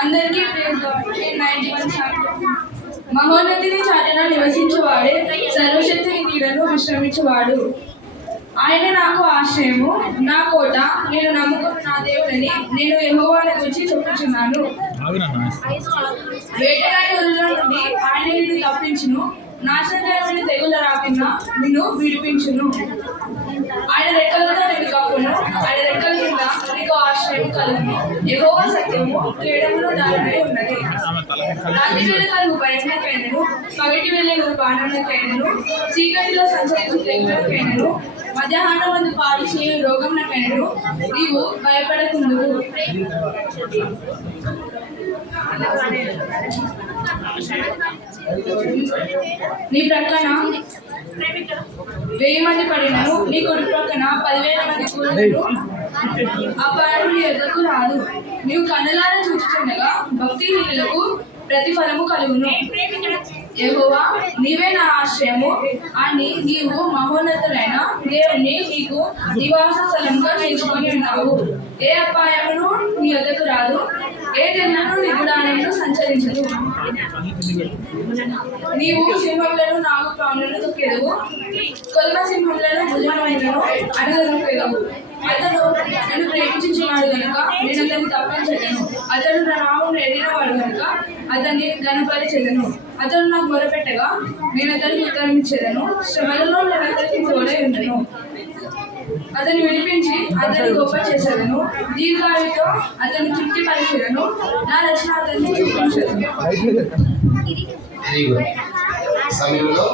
అందరికీ నేను 91 శాతం. మహోన్నతిని చాటున నివసించేవాడే సర్వశక్తి నీడను విశ్రమించేవాడు. ఆయన నాకు ఆశ్రయము నా కోట నేను నమ్ముకున్న నా దేవుడని నేను యహోవాల గురించి చెప్పుచున్నాను. వేటగాడి నుండి ఆయన నిన్ను తప్పించును నాశనకరమైన తెగుల రాకుండా నిన్ను విడిపించును. ఆయన రెక్కలతో నిన్ను కప్పును ఆయన కలుగును ఎగోవ సత్యము కేడములో దారిపై ఉన్నది. రాత్రి వేళ కలుగు భయములకైనను పగటి వెళ్ళే బాణములకైనను చీకటిలో సంచరించు తెగులకైనను మధ్యాహ్నం వందు పాలు చేయు రోగములకైనను నీవు భయపడకుందువు నీ ప్రక్కన వెయ్యి మంది పడినను నీ కుడి ప్రక్కన పదివేల మంది కూడను అపాయం ఎదకు రాదు నీవు కన్నులారా చూచుచుండగా భక్తి నీళ్ళకు ప్రతిఫలము కలుగును. యెహోవా నీవే నా ఆశ్రయము. అని నీవు మహోన్నతులైన దేవుణ్ణి నీకు నివాస స్థలంగా చేసుకొని ఉన్నావు. ఏ అపాయమును నీ వద్దకు రాదు. ఏ జన్మను నీ సంచరించదు. నీవు సింహములను నాగు ప్రాణులను తొక్కెదవు. కొల్మ సింహములను భుజమైనను అడగదొక్కెదవు అతను నన్ను ప్రేమించుచున్నాడు గనుక నేను అతన్ని తప్పించలేను అతడు నా నామం ఎదిగినవాడు గనుక అతన్ని గనపరిచెదను అతడు నాకు మొరపెట్టగా నేను అతనికి ఉత్తరం ఇచ్చేదను శ్రమలలో నేను అతనికి తోడై ఉండను. అతన్ని విడిపించి అతన్ని గొప్ప చేసేదను. దీర్ఘాయుతో అతన్ని తృప్తిపరిచేదను. నా రచన అతన్ని చూపించదు సమయంలో